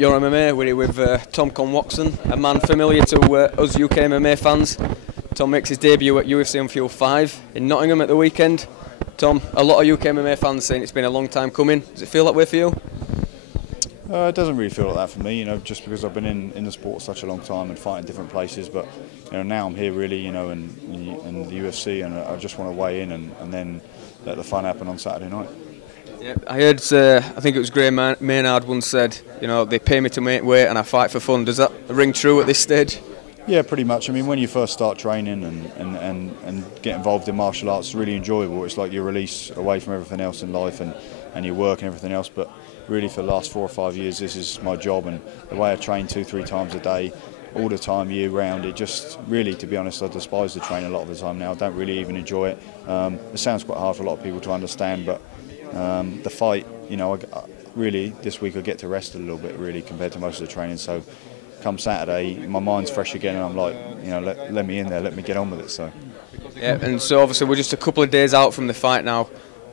Your MMA. We're here with Tom Watson, a man familiar to us UK MMA fans. Tom makes his debut at UFC On Fuel 5 in Nottingham at the weekend. Tom, a lot of UK MMA fans saying it's been a long time coming. Does it feel that way for you? It doesn't really feel like that for me, just because I've been in the sport such a long time and fighting different places. But now I'm here really, in the UFC, and I just want to weigh in and then let the fun happen on Saturday night. Yeah, I heard, I think it was Gray Maynard once said, they pay me to make weight and I fight for fun. Does that ring true at this stage? Yeah, pretty much. I mean, when you first start training and get involved in martial arts, it's really enjoyable. It's like your release away from everything else in life and your work and everything else. But really, for the last 4 or 5 years, this is my job, and the way I train 2-3 times a day, all the time, year round, it just really, to be honest, I despise the training a lot of the time now. I don't really even enjoy it. It sounds quite hard for a lot of people to understand, but the fight, really, this week I get to rest a little bit, really, compared to most of the training. So come Saturday, my mind's fresh again, and I'm like, let me in there, let me get on with it. So. Yeah, and so obviously we're just a couple of days out from the fight now.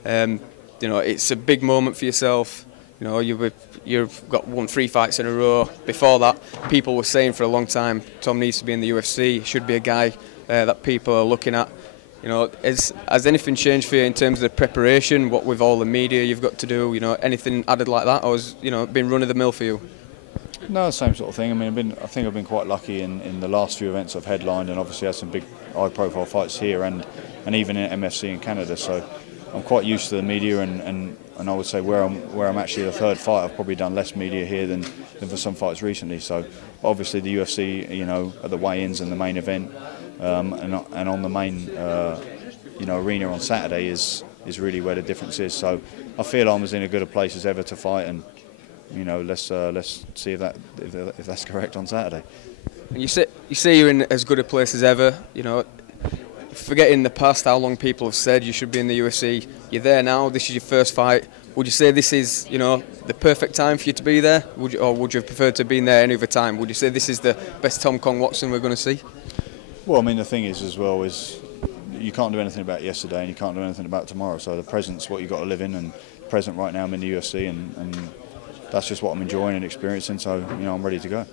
It's a big moment for yourself. You've got won 3 fights in a row. Before that, people were saying for a long time, Tom needs to be in the UFC. Should be a guy that people are looking at. Has anything changed for you in terms of the preparation? What with all the media you've got to do? Anything added like that, or has been run of the mill for you? No, same sort of thing. I mean, I think I've been quite lucky in the last few events I've headlined, and obviously had some big high-profile fights here and even in MFC in Canada. So I'm quite used to the media, and I would say where I'm actually the third fight, I've probably done less media here than for some fights recently. So obviously the UFC, at the weigh-ins and the main event, and on the main arena on Saturday is really where the difference is. So I feel I'm as in a good a place as ever to fight, and let's see if that's correct on Saturday. And you say you're in as good a place as ever. Forgetting the past, how long people have said you should be in the UFC. You're there now. This is your first fight. Would you say this is, the perfect time for you to be there? Would you have preferred to have been there any other time? Would you say this is the best Tom Watson we're going to see? Well, I mean, the thing is you can't do anything about yesterday, and you can't do anything about tomorrow. So the present's what you've got to live in, and present right now I'm in the UFC, and that's just what I'm enjoying and experiencing. So I'm ready to go.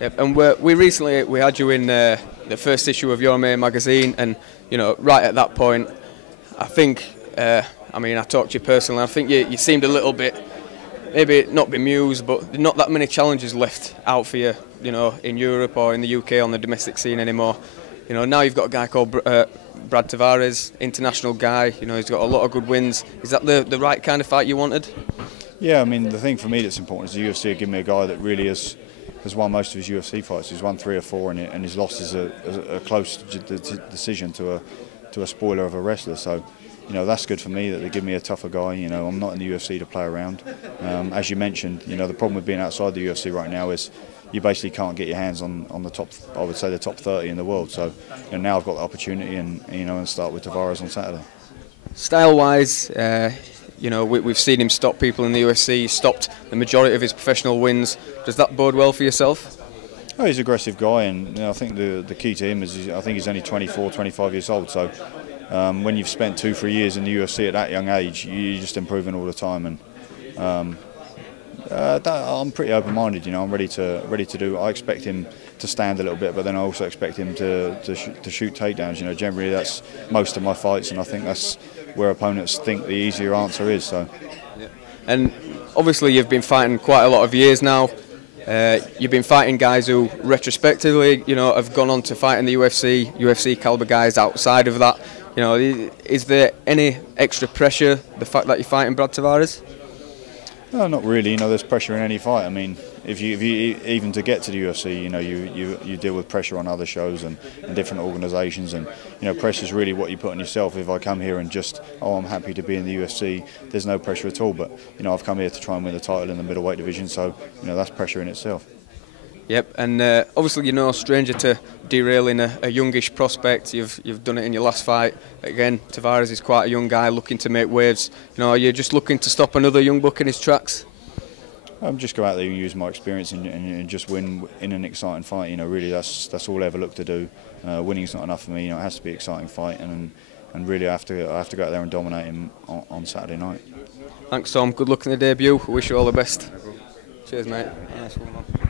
Yep, and we had you in the first issue of Your MMA magazine, and right at that point, I think, I talked to you personally. I think you seemed a little bit, maybe not bemused, but not that many challenges left out for you, in Europe or in the UK on the domestic scene anymore. Now you've got a guy called Brad Tavares, international guy. He's got a lot of good wins. Is that the right kind of fight you wanted? Yeah, I mean, the thing for me that's important is the UFC give me a guy that really has won most of his UFC fights. He's won 3 or 4, and his loss is a close decision to a spoiler of a wrestler. So, that's good for me that they give me a tougher guy. I'm not in the UFC to play around. As you mentioned, the problem with being outside the UFC right now is you basically can't get your hands on the top. I would say the top 30 in the world. So, now I've got the opportunity, and start with Tavares on Saturday. Style-wise. We've seen him stop people in the UFC. He stopped the majority of his professional wins. Does that bode well for yourself? Oh, he's an aggressive guy, and I think the key to him is I think he's only 24, 25 years old. So when you've spent 2-3 years in the UFC at that young age, you're just improving all the time. And I'm pretty open-minded. I'm ready to do. I expect him to stand a little bit, but then I also expect him to shoot takedowns. Generally that's most of my fights, and I think that's where opponents think the easier answer is. So. Yeah. And obviously you've been fighting quite a lot of years now. You've been fighting guys who retrospectively, have gone on to fight in the UFC caliber guys outside of that. Is there any extra pressure, the fact that you're fighting Brad Tavares? No, not really. There's pressure in any fight. I mean, if you even to get to the UFC, you deal with pressure on other shows and different organisations, and pressure is really what you put on yourself. If I come here and just, I'm happy to be in the UFC, there's no pressure at all. But I've come here to try and win the title in the middleweight division, so that's pressure in itself. Yep, and obviously you're no stranger to derailing a youngish prospect. You've done it in your last fight. Again, Tavares is quite a young guy looking to make waves. Are you just looking to stop another young buck in his tracks? Just go out there and use my experience and just win in an exciting fight. Really that's all I ever look to do. Winning's not enough for me. It has to be an exciting fight, and really I have to go out there and dominate him on Saturday night. Thanks, Tom. Good luck in the debut. I wish you all the best. Cheers, mate. Nice one, man.